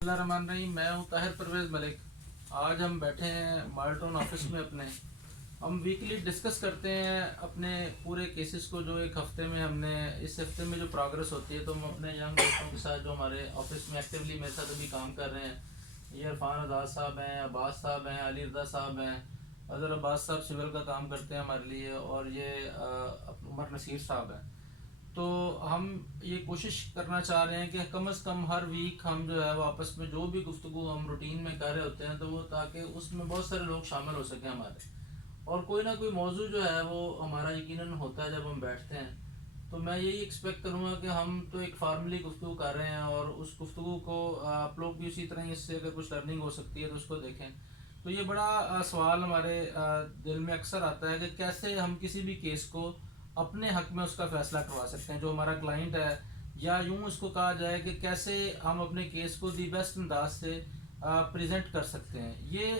बिस्मिल्लाहिर्रहमानिर्रहीम। मैं हूं ताहिर परवेज़ मलिक। आज हम बैठे हैं माल्टन ऑफिस में अपने। हम वीकली डिस्कस करते हैं अपने पूरे केसेस को, जो एक हफ्ते में हमने इस हफ्ते में जो प्रोग्रेस होती है, तो हम अपने यंग दोस्तों के साथ जो हमारे ऑफिस में एक्टिवली मेरे साथ अभी काम कर रहे हैं, ये इरफान आज़ाद साहब हैं, अब्बास साहब हैं, अली रज़ा साहब हैं। अदर अब्बास साहब सिविल का काम करते हैं हमारे लिए, और ये उमर नसीर साहब हैं। तो हम ये कोशिश करना चाह रहे हैं कि कम से कम हर वीक हम जो है वो आपस में जो भी गुफ्तगू हम रूटीन में कर रहे होते हैं, तो वो ताकि उसमें बहुत सारे लोग शामिल हो सकें हमारे, और कोई ना कोई मौजू जो है वो हमारा यकीनन होता है जब हम बैठते हैं। तो मैं यही एक्सपेक्ट करूँगा कि हम तो एक फार्मली गुफ्तगू कर रहे हैं, और उस गुफ्तगू को आप लोग भी उसी तरह, इससे अगर कुछ लर्निंग हो सकती है तो उसको देखें। तो ये बड़ा सवाल हमारे दिल में अक्सर आता है कि कैसे हम किसी भी केस को अपने हक में उसका फैसला करवा सकते हैं जो हमारा क्लाइंट है, या यूं इसको कहा जाए कि कैसे हम अपने केस को दी बेस्ट अंदाज से प्रेजेंट कर सकते हैं। ये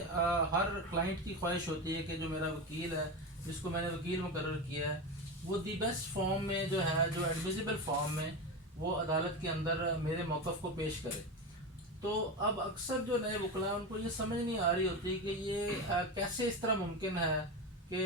हर क्लाइंट की ख्वाहिश होती है कि जो मेरा वकील है, जिसको मैंने वकील मुकर्रर किया है, वो दी बेस्ट फॉर्म में जो है, जो एडमिसिबल फॉर्म में वो अदालत के अंदर मेरे मौक़िफ़ को पेश करे। तो अब अक्सर जो नए वकला हैं उनको ये समझ नहीं आ रही होती कि ये कैसे इस तरह मुमकिन है कि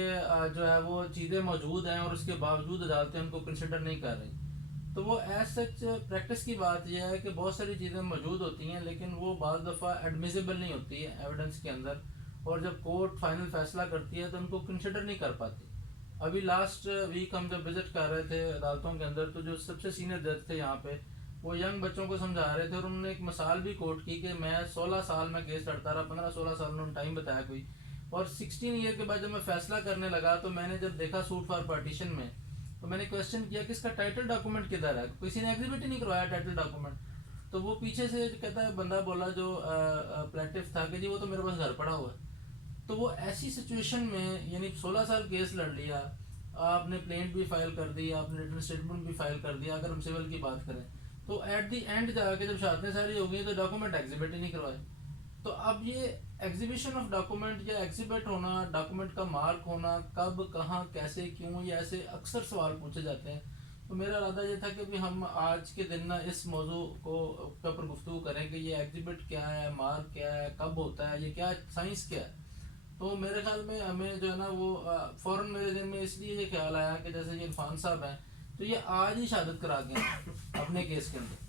जो है वो चीज़ें मौजूद हैं और उसके बावजूद अदालतें उनको कंसिडर नहीं कर रही। तो वो एज सच प्रैक्टिस की बात यह है कि बहुत सारी चीज़ें मौजूद होती हैं, लेकिन वो बाज़ दफ़ा एडमिसिबल नहीं होती है एविडेंस के अंदर, और जब कोर्ट फाइनल फैसला करती है तो उनको कंसिडर नहीं कर पाती। अभी लास्ट वीक हम जब विज़िट कर रहे थे अदालतों के अंदर, तो जो सबसे सीनियर जज थे यहाँ पे, वो यंग बच्चों को समझा रहे थे, और उन्होंने एक मिसाल भी कोट की कि मैं 16 साल में केस लड़ता रहा, 15-16 साल उन्होंने टाइम बताया कोई, और 16 ईयर के बाद जब मैं फैसला करने लगा, तो मैंने जब देखा सूट फॉर पार्टीशन में, तो मैंने क्वेश्चन किया कि इसका टाइटल डॉक्यूमेंट किधर है, किसी ने एग्जिबिट ही नहीं करवाया टाइटल डॉक्यूमेंट। तो वो पीछे से कहता है, बंदा बोला जो प्लेटिव था, कि जी वो तो मेरे पास घर पड़ा हुआ है। तो वो ऐसी सिचुएशन में, यानी 16 साल केस लड़ लिया, आपने प्लेंट भी फाइल कर दी, आपने रिटन स्टेटमेंट भी फाइल कर दिया, अगर हम सिविल की बात करें, तो एट दी एंड जाके जब शहादतें सारी हो गई तो डॉक्यूमेंट एग्जिबिट ही नहीं करवाए। तो अब ये एग्जीबिशन ऑफ डॉक्यूमेंट या एग्जिबिट होना, डॉक्यूमेंट का मार्क होना, कब, कहाँ, कैसे, क्यों, ये ऐसे अक्सर सवाल पूछे जाते हैं। तो मेरा इरादा ये था कि भी हम आज के दिन ना इस मौजू को के ऊपर गुफ्तगू करें कि ये एग्जिबिट क्या है, मार्क क्या है, कब होता है, ये क्या साइंस क्या है। तो मेरे ख्याल में हमें जो है ना वो फ़ौरन मेरे दिन में इसलिए ये ख्याल आया कि जैसे ये इरफान साहब हैं, तो ये आज ही शहादत करा गए हैं अपने केस के अंदर।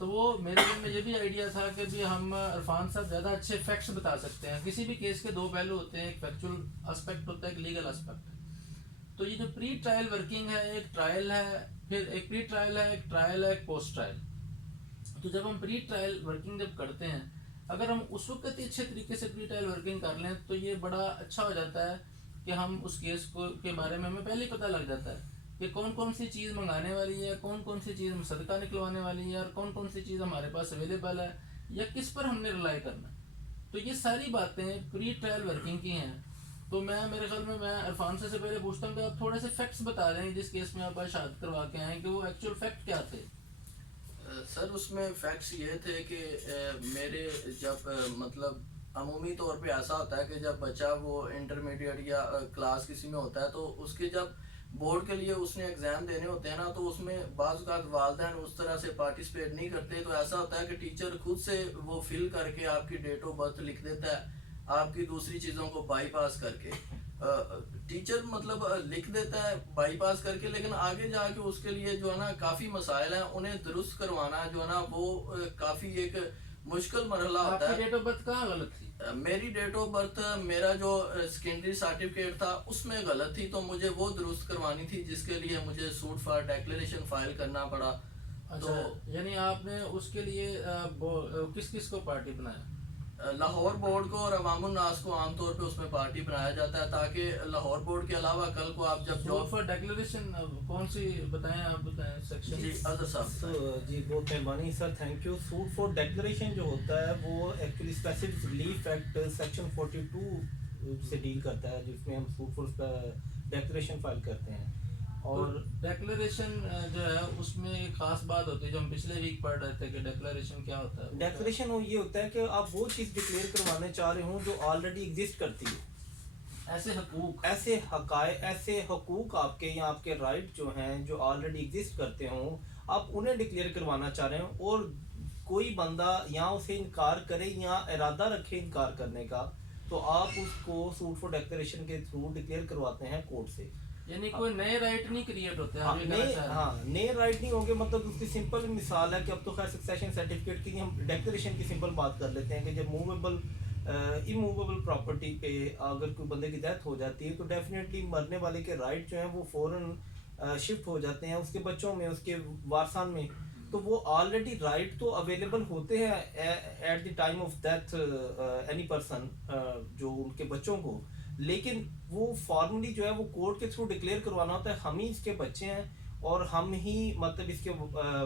तो वो मेरे दिन में ये भी आइडिया था कि भी हम इरफान साहब ज़्यादा अच्छे फैक्ट्स बता सकते हैं। किसी भी केस के दो पहलू होते हैं, एक फैक्चुअल एस्पेक्ट होता है, एक लीगल एस्पेक्ट है। तो ये जो प्री ट्रायल वर्किंग है, एक ट्रायल है, फिर एक प्री ट्रायल है, एक ट्रायल है, एक पोस्ट ट्रायल। तो जब हम प्री ट्रायल वर्किंग जब करते हैं, अगर हम उस वक्त ही अच्छे तरीके से प्री ट्रायल वर्किंग कर लें, तो ये बड़ा अच्छा हो जाता है कि हम उस केस को के बारे में हमें पहले ही पता लग जाता है कि कौन कौन सी चीज़ मंगाने वाली है, कौन कौन सी चीज़ हम सदका निकलवाने वाली है, और कौन कौन सी चीज़ हमारे पास अवेलेबल है, या किस पर हमने रिलाई करना है। तो ये सारी बातें प्री ट्रायल वर्किंग की हैं। तो मैं, मेरे ख्याल में, मैं इरफान से पहले पूछता हूँ कि आप थोड़े से फैक्ट्स बता दें जिस केस में आप आज शहादत करवा के आए, कि वो एक्चुअल फैक्ट क्या थे। सर उसमें फैक्ट्स ये थे कि मेरे जब मतलब अमूमी तौर पे ऐसा होता है कि जब बच्चा वो इंटरमीडिएट या क्लास किसी में होता है, तो उसके जब बोर्ड के लिए उसने एग्ज़ाम देने होते हैं ना, तो उसमें बाज़ औक़ात वालिदैन उस तरह से पार्टिसिपेट नहीं करते। तो ऐसा होता है कि टीचर खुद से वो फिल करके आपकी डेट ऑफ बर्थ लिख देता है, आपकी दूसरी चीज़ों को बाईपास करके। टीचर मतलब लिख देता है बाईपास करके, लेकिन आगे जाके उसके लिए जो है ना काफ़ी मसाइल हैं, उन्हें दुरुस्त करवाना जो है ना वो काफ़ी एक मुश्किल मरहला होता आपकी है। डेट ऑफ बर्थ कहाँ गलत थी? मेरी डेट ऑफ बर्थ, मेरा जो सेकेंडरी सर्टिफिकेट था उसमें गलत थी, तो मुझे वो दुरुस्त करवानी थी, जिसके लिए मुझे सूट फॉर डिक्लेरेशन फाइल करना पड़ा। अच्छा, तो यानी आपने उसके लिए किस किस को पार्टी बनाया? लाहौर बोर्ड को और अवामुन नास को आमतौर पे उसमें पार्टी बनाया जाता है, ताकि लाहौर बोर्ड के अलावा कल को आप जब सूट फॉर डिक्लेरेशन कौन सी बताएं, आप बताएं सेक्शन। जी अदर साहब। जी बहुत मेहरबानी sir, thank you. Suit for declaration जो होता है वो actually specific relief act section 42 से डील करता है, जिसमें हम सूट फॉर डिक्लेरेशन फाइल करते हैं। और और डिक्लेरेशन जो है उसमें एक खास बात होती है जो हम पिछले वीक पढ़ रहे थे कि डिक्लेरेशन क्या होता है। डिक्लेरेशन ये होता है कि आप वो चीज़ डिक्लेयर करवाने चाह रहे हो जो ऑलरेडी एग्जिस्ट करती है। ऐसे हकूक, ऐसे हकाए, ऐसे हकूक आपके या आपके राइट जो हैं जो ऑलरेडी एग्जिस्ट करते हों, आप उन्हें डिक्लेयर करवाना चाह रहे हो, और कोई बंदा या उसे इनकार करे या इरादा रखे इनकार करने का, तो आप उसको सूट फॉर डेक्लेरेशन के थ्रू डिक्लेयर करवाते हैं कोर्ट से। यानी कोई नए राइट नहीं क्रिएट होते हैं, हाँ, आप ये कहना चाह रहे हैं? हाँ, नए राइट नहीं होंगे, मतलब उसकी सिंपल मिसाल है कि अब तो खैर सक्सेशन सर्टिफिकेट की हम डेक्लेरेशन की सिंपल बात कर लेते हैं कि जब मूवेबल इमूवेबल प्रॉपर्टी पे अगर कोई बंदे की डेथ हो जाती है तो डेफिनेटली मरने वाले के राइट जो हैं वो फौरन शिफ्ट हो जाते हैं उसके बच्चों में, उसके वारसान में। तो वो ऑलरेडी राइट तो अवेलेबल होते हैं at the time of death any person, जो उनके बच्चों को, लेकिन वो फॉर्मली जो है वो कोर्ट के थ्रू डिक्लेयर करवाना होता है हम ही इसके बच्चे हैं और हम ही मतलब इसके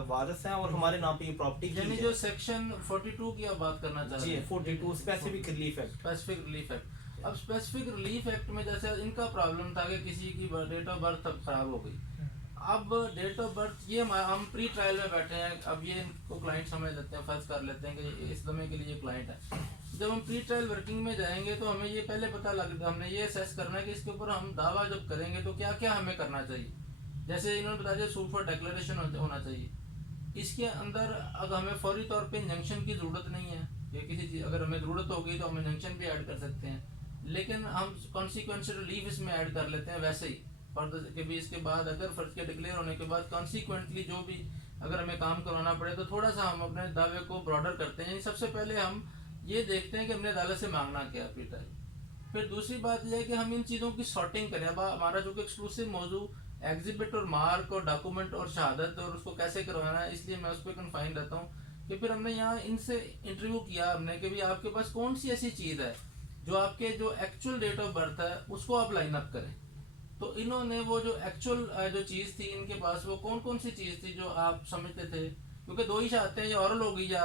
वारिस हैं और हमारे नाम पे ये प्रॉपर्टी यानी जो सेक्शन 42 की आप बात करना चाह रहे जी हैं, 42 specific relief act. Specific relief act. अब स्पेसिफिक रिलीफ एक्ट में जैसे इनका प्रॉब्लम था कि किसी की डेट ऑफ बर्थ अब खराब हो गई, अब डेट ऑफ बर्थ ये हम प्री ट्रायल में बैठे हैं, अब ये इनको क्लाइंट समझ लेते हैं, फर्ज कर लेते हैं कि इस समय के लिए क्लाइंट है। जब हम प्री ट्रायल वर्किंग में जाएंगे तो हमें ये पहले पता लग, हमने ये असेस करना है कि इसके ऊपर हम दावा जब करेंगे तो क्या क्या हमें करना चाहिए। जैसे इन्होंने बताया सूट फॉर डिक्लेरेशन होना चाहिए, इसके अंदर अगर हमें फौरी तौर पे इंजंक्शन की ज़रूरत नहीं है कि किसी चीज़ अगर हमें ज़रूरत होगी तो हम इंजंक्शन भी ऐड कर सकते हैं, लेकिन हम कॉन्सिक्वेंशियल रिलीफ इसमें ऐड कर लेते हैं वैसे ही कि भी इसके बाद अगर फर्ज के डिक्लेयर होने के बाद कॉन्सिक्वेंटली जो भी अगर हमें काम करवाना पड़े तो थोड़ा सा हम अपने दावे को ब्रॉडर करते हैं। सबसे पहले हम ये देखते हैं कि हमने अदालत से मांगना क्या है पीटा। फिर दूसरी बात यह है कि हम इन चीज़ों की सॉर्टिंग करें। अब हमारा जो कि एक्सक्लूसिव मौजू एग्जिबिट और मार्क और डॉक्यूमेंट और शहादत और उसको कैसे करवाना है, इसलिए मैं उस पर कन्फाइन रहता हूँ कि फिर हमने यहाँ इनसे इंटरव्यू किया हमने कि भाई आपके पास कौन सी ऐसी चीज़ है जो आपके जो एक्चुअल डेट ऑफ बर्थ है उसको आप लाइन अप करें। तो इन्होंने वो जो एक्चुअल जो चीज़ थी इनके पास वो कौन कौन सी चीज़ थी जो आप समझते थे, क्योंकि दो ही शहादतें हैं, या ऑरल होगी या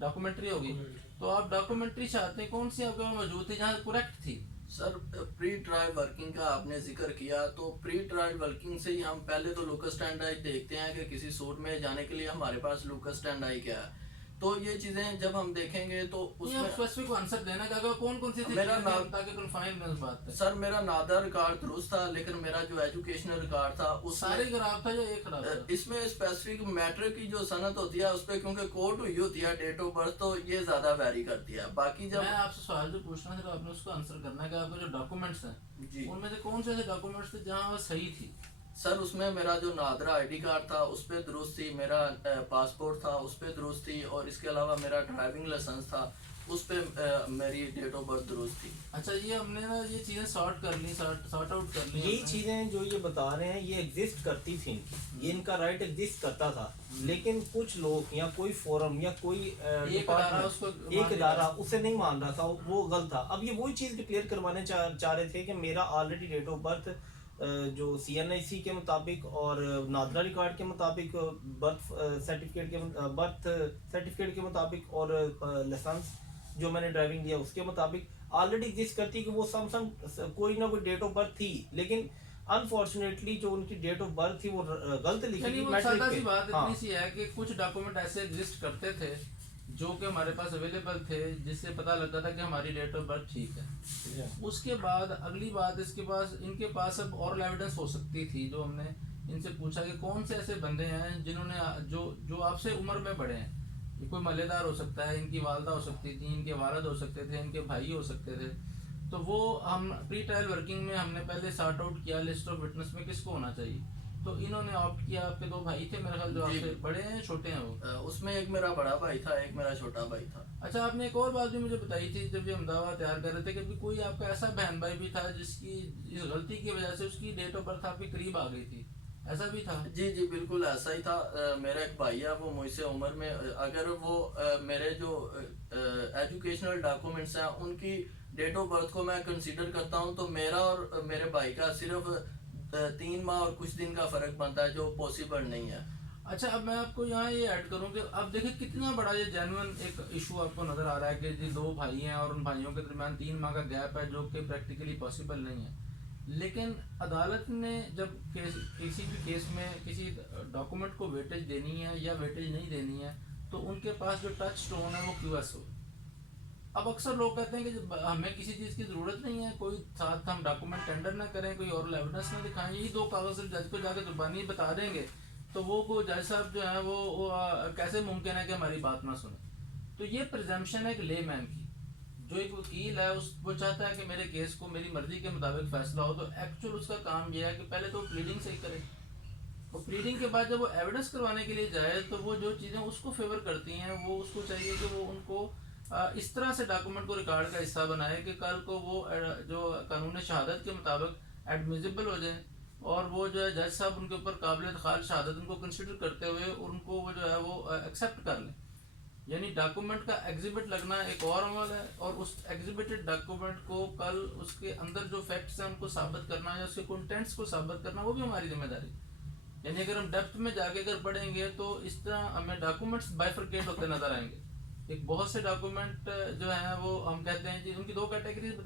डॉक्यूमेंट्री होगी, तो आप डॉक्यूमेंट्री शहादतें कौन सी आपके मौजूद थी जहाँ करेक्ट थी? सर प्री ट्रायल वर्किंग का आपने जिक्र किया, तो प्री ट्रायल वर्किंग से ही हम पहले तो लुकस स्टैंडर्ड देखते हैं कि किसी सूट में जाने के लिए हमारे पास लुकस स्टैंडर्ड क्या है। तो ये चीजें जब हम देखेंगे तो उसमें स्पेसिफिक आंसर देना कि अगर कौन कौन सी थी मेरा नाम ताकि कन्फाइन में उस बात पे। सर मेरा नादा रिकॉर्ड दुरुस्त था, लेकिन मेरा जो एजुकेशनल रिकॉर्ड था उस सारे खराब था या एक खराब था? इसमें स्पेसिफिक मैटर की जो सनत होती है उस पर क्योंकि कोर्ट हुई होती है डेट ऑफ बर्थ, तो ये ज्यादा वेरी करती है। बाकी जब मैं आपसे सवाल जो पूछना था तो आपने उसको आंसर करना है कि आपके जो डॉक्यूमेंट्स हैं जी उनमें से कौन से ऐसे डॉक्यूमेंट्स थे जहाँ वो सही थी? सर उसमें मेरा जो नादरा आईडी कार्ड था उस पर दुरुस्त थी, मेरा पासपोर्ट था उस पर दुरुस्त थी, और इसके अलावा मेरा ड्राइविंग लाइसेंस था उस पर मेरी डेट ऑफ बर्थ दुरुस्त थी। अच्छा, ये हमने ना ये चीज़ें सॉर्ट कर ली, सॉर्ट आउट कर ली। यही चीजें जो ये बता रहे हैं ये एग्जिस्ट करती थी ये इनका राइट एग्जिस्ट करता था, लेकिन कुछ लोग या कोई फोरम या कोई एक इदारा उसे नहीं मान रहा था, वो गलत था। अब ये वही चीज डिक्लेयर करवाने चाह रहे थे कि मेरा ऑलरेडी डेट ऑफ बर्थ जो CNIC के मुताबिक और नादरा रिकॉर्ड के मुताबिक, बर्थ सर्टिफिकेट के मुताबिक और लाइसेंस जो मैंने ड्राइविंग लिया उसके मुताबिक ऑलरेडी एग्जिस्ट करती कि वो सम कोई ना कोई डेट ऑफ बर्थ थी, लेकिन अनफॉर्चुनेटली जो उनकी डेट ऑफ बर्थ थी वो गलत लिखी थी। सादा सी बात इतनी सी है कि कुछ डॉक्यूमेंट ऐसे एग्जिस्ट करते थे जो कि हमारे पास अवेलेबल थे, जिससे पता लगता था कि हमारी डेट ऑफ बर्थ ठीक है। उसके बाद अगली बात, इसके पास इनके पास अब और एविडेंस हो सकती थी जो हमने इनसे पूछा कि कौन से ऐसे बंदे हैं जिन्होंने जो आपसे उम्र में बड़े हैं। ये कोई मलेदार हो सकता है, इनकी वालदा हो सकती थी, इनके वालद हो सकते थे, इनके भाई हो सकते थे। तो वो हम प्री ट्रायल वर्किंग में हमने पहले सॉर्ट आउट किया लिस्ट ऑफ विटनेस में किसको होना चाहिए। तो इन्होंने ऑप्ट किया, आपके दो भाई थे मेरे ख्याल, जो आपसे बड़े हैं छोटे हैं वो? उसमें एक मेरा बड़ा भाई था, एक मेरा छोटा भाई था। अच्छा, आपने एक और बात भी मुझे बताई थी जब ये हम दावा तैयार कर रहे थे कि कोई आपका ऐसा बहन भाई भी था जिसकी इस गलती की वजह से उसकी डेट ऑफ बर्थ आपके करीब आ गई थी, ऐसा भी था? जी जी बिल्कुल ऐसा ही था। मेरा एक भाई है, वो मुझसे उम्र में, अगर वो मेरे जो एजुकेशनल डॉक्यूमेंट्स हैं उनकी डेट ऑफ बर्थ को मैं कंसीडर करता हूं तो मेरा और मेरे भाई का सिर्फ 3 माह और कुछ दिन का फर्क बनता है, जो पॉसिबल नहीं है। अच्छा, अब मैं आपको यहाँ ये ऐड करूँ कि अब देखिए कितना बड़ा ये जेन्युइन एक इशू आपको नजर आ रहा है कि जी 2 भाई हैं और उन भाइयों के दरमियान 3 माह का गैप है जो कि प्रैक्टिकली पॉसिबल नहीं है। लेकिन अदालत ने जब किसी भी केस में किसी डॉक्यूमेंट को वेटेज देनी है या वेटेज नहीं देनी है तो उनके पास जो टच स्टोन है वो QS हो। अब अक्सर लोग कहते हैं कि हमें किसी चीज़ की ज़रूरत नहीं है, कोई साथ हम डॉक्यूमेंट टेंडर ना करें, कोई और एविडेंस ना दिखाएं, यही 2 कागज़ जज को जाकर जुबानी बता देंगे तो वो जज साहब जो है वो कैसे मुमकिन है कि हमारी बात ना सुने। तो ये प्रिजम्पशन है एक लेमैन की। जो एक वकील है वो चाहता है कि मेरे केस को मेरी मर्जी के मुताबिक फैसला हो, तो एक्चुअल उसका काम ये है कि पहले तो प्लीडिंग सही करे, और प्लीडिंग के बाद जब वो एविडेंस करवाने के लिए जाए तो वो जो चीज़ें उसको फेवर करती हैं वो उसको चाहिए कि वो उनको इस तरह से डॉक्यूमेंट को रिकॉर्ड का हिस्सा बनाए कि कल को वो जो कानून शहादत के मुताबिक एडमिजिबल हो जाए, और वो जो है जज साहब उनके ऊपर काबिल खाल शहादत उनको कंसिडर करते हुए उनको वो जो है वो एक्सेप्ट कर लें। यानी डॉक्यूमेंट का एग्जिबिट लगना एक और अमल है, और उस एग्जिबिटेड डॉक्यूमेंट को कल उसके अंदर जो फैक्ट्स हैं उनको साबित करना या उसके कंटेंट्स को साबित करना वो भी हमारी जिम्मेदारी। यानी अगर हम डेप्थ में जाके अगर पढ़ेंगे तो इस तरह हमें डॉक्यूमेंट्स बाइफरकेट होते नजर आएंगे। एक बहुत से डॉक्यूमेंट जो है वो हम कहते हैं जी उनकी दो कैटेगरीज